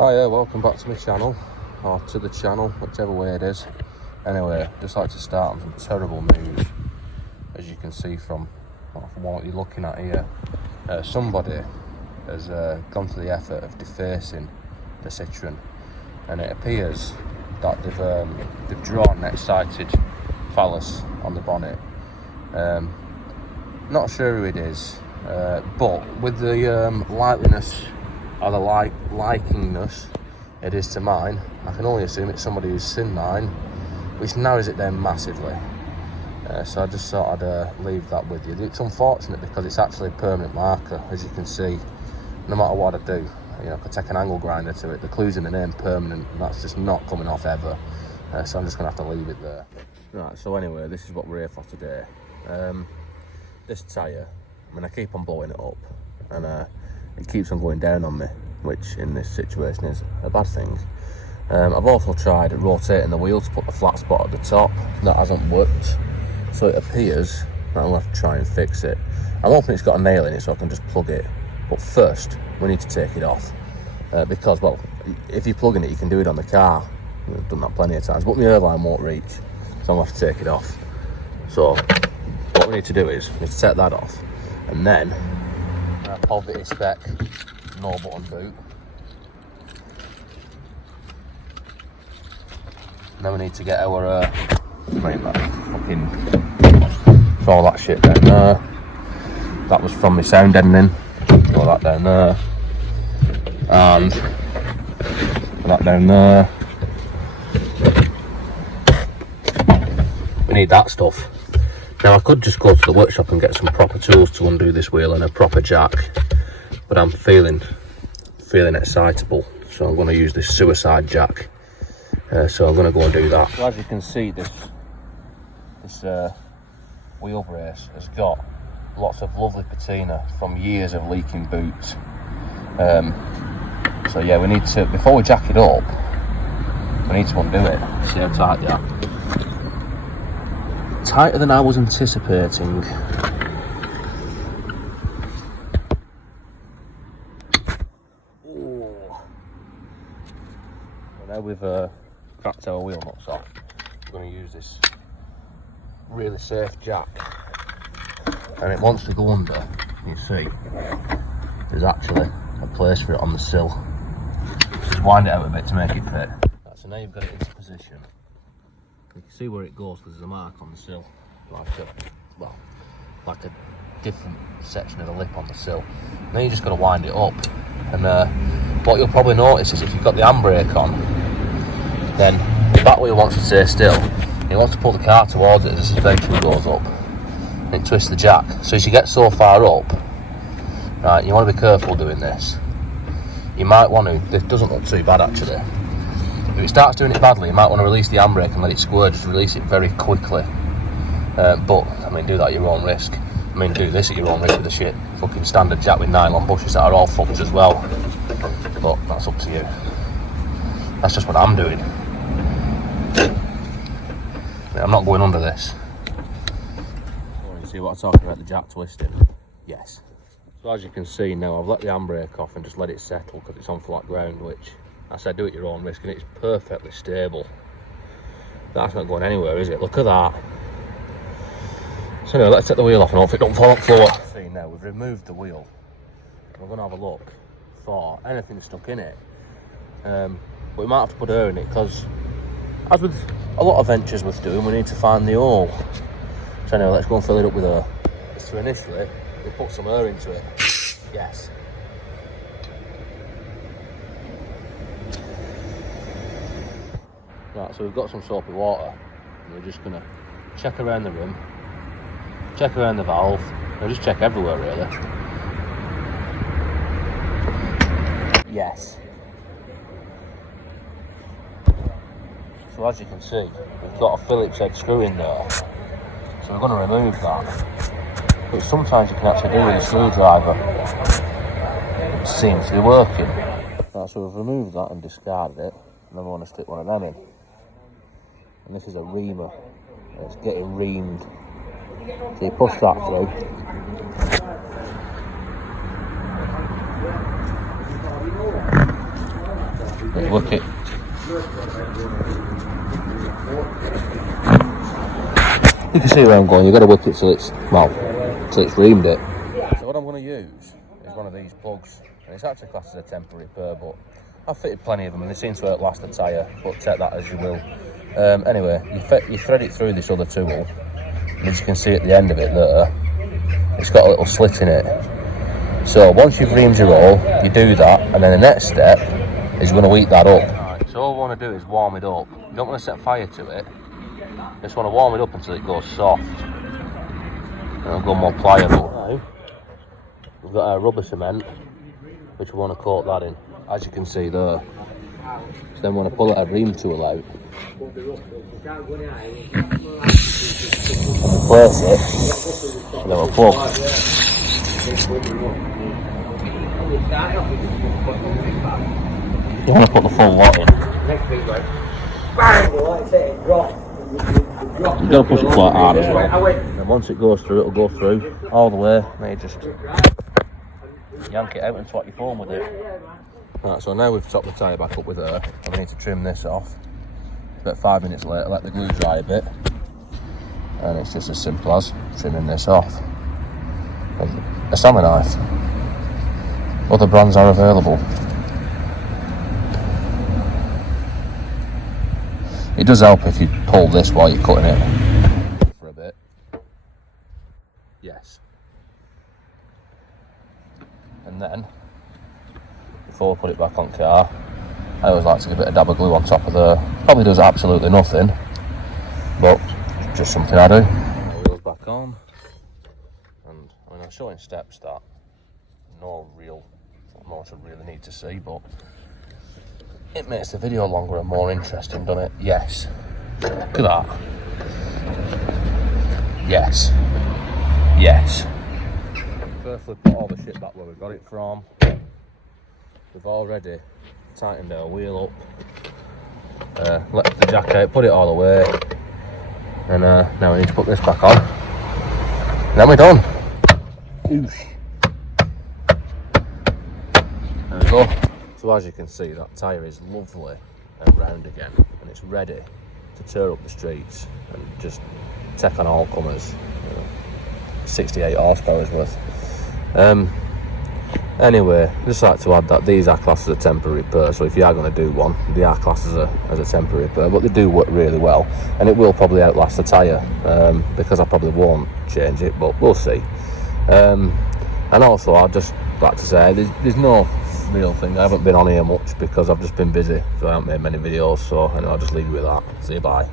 Oh yeah, welcome back to my channel, or to the channel, whichever way it is. Anyway, just like to start on some terrible news. As you can see from what you're looking at here, somebody has gone to the effort of defacing the Citroen, and it appears that they've drawn an excited phallus on the bonnet. Not sure who it is, but with the likeliness or the likingness it is to mine, I can only assume it's somebody who's seen mine, which narrows it down massively. So I just thought I'd leave that with you. It's unfortunate because it's actually a permanent marker, as you can see. No matter what I do, I could take an angle grinder to it. The clue's in the name permanent, and that's just not coming off ever. So I'm just gonna have to leave it there. Right, so anyway, this is what we're here for today. This tyre, I keep on blowing it up, and it keeps on going down on me, which in this situation is a bad thing. I've also tried rotating the wheel to put the flat spot at the top. That hasn't worked, so it appears that I'm going to have to try and fix it. I'm hoping it's got a nail in it so I can just plug it, but first we need to take it off, because, well, if you're plugging it you can do it on the car. I've done that plenty of times, but my airline won't reach, so I'm going to have to take it off. So what we need to do is we need to take that off, and then poverty spec no button boot. And then we need to get our fucking throw that shit down there. That was from my sound deadening. Throw that down there. And that down there. We need that stuff. Now I could just go to the workshop and get some proper tools to undo this wheel and a proper jack, but I'm feeling excitable, so I'm going to use this suicide jack. So I'm going to go and do that. So as you can see, this wheel brace has got lots of lovely patina from years of leaking boots. So yeah, we need to, before we jack it up, we need to undo it. See how tight they are. Tighter than I was anticipating. Ooh. Well, now we've cracked our wheel nuts off, we're going to use this really safe jack, and it wants to go under. You see, there's actually a place for it on the sill. Just wind it out a bit to make it fit. Right, so now you've got it into position. You can see where it goes because there's a mark on the sill, like a different section of the lip on the sill. Then you just got to wind it up, and what you'll probably notice is if you've got the handbrake on, then the back wheel wants to stay still. It wants to pull the car towards it as the suspension goes up, and it twists the jack. So as you get so far up, right, you want to be careful doing this. You might want to. This doesn't look too bad actually. If it starts doing it badly, you might want to release the handbrake and let it squirt. Just release it very quickly. But do that at your own risk. Do this at your own risk with the shit fucking standard jack with nylon bushes that are all fucked as well. But that's up to you. That's just what I'm doing. I'm not going under this. You see what I'm talking about, the jack twisting? Yes. So as you can see now, I've let the handbrake off and just let it settle because it's on flat ground, which I said do at your own risk, and it's perfectly stable. That's not going anywhere, is it? Look at that. So anyway, let's take the wheel off and hope it don't fall on the floor. See now, we've removed the wheel. We're going to have a look for anything stuck in it. But we might have to put air in it because, as with a lot of ventures we're doing, we need to find the hole. So anyway, let's go and fill it up with air. So initially, we put some air into it. Yes. Right, so we've got some soapy water, and we're just going to check around the rim, check around the valve, and just check everywhere really. Yes. So as you can see, we've got a Phillips head screw in there, so we're going to remove that, which sometimes you can actually do with a screwdriver. It seems to be working. Right, so we've removed that and discarded it, and then we want to stick one of them in. And this is a reamer, and it's getting reamed. So you push that through. whip it. You can see where I'm going. You've got to whip it till it's, well, till it's reamed it. So what I'm going to use is one of these plugs, and it's actually classed as a temporary repair, but I've fitted plenty of them and they seem to outlast the tyre, but take that as you will. Anyway, you thread it through this other tool, and as you can see at the end of it there, it's got a little slit in it. So once you've reamed your roll, you do that, and then the next step is you're going to heat that up. Right, so all I want to do is warm it up. You don't want to set fire to it, just want to warm it up until it goes soft, and it'll go more pliable. Now, we've got our rubber cement, which we want to coat that in, as you can see there. So then we want to pull our ream tool out, and place it, and then we'll plug. You want to put the full lot in. You've got to push it quite hard as well. And once it goes through, it'll go through all the way. Then you just yank it out and swap your foam with it. Right, so now we've topped the tyre back up with her, and we need to trim this off. About 5 minutes later, let the glue dry a bit, and it's just as simple as trimming this off. A salmon knife. Other brands are available. It does help if you pull this while you're cutting it for a bit. Yes. And then, before we put it back on car, I always like to give it a dab of glue on top of there. Probably does absolutely nothing, but just something I do. Wheels back on, and I mean I'm showing steps that no real motor really need to see, but it makes the video longer and more interesting, doesn't it? Yes. Look at that. Yes. Yes. Firstly, put all the shit back where we got it from. We've already tightened our wheel up, left the jack out, put it all away, and now we need to put this back on. And then we're done. Oosh. There we go. So as you can see, that tyre is lovely and round again, and it's ready to tear up the streets and just take on all comers. 68 horsepower's worth. Anyway, just like to add that these are classed as a temporary repair, so if you are going to do one, they are classed as a temporary repair, but they do work really well, and it will probably outlast the tyre, because I probably won't change it, but we'll see. And also, I'd just like to say, there's no real thing. I haven't been on here much because I've just been busy, so I haven't made many videos, so anyway, I'll just leave you with that. See you, bye.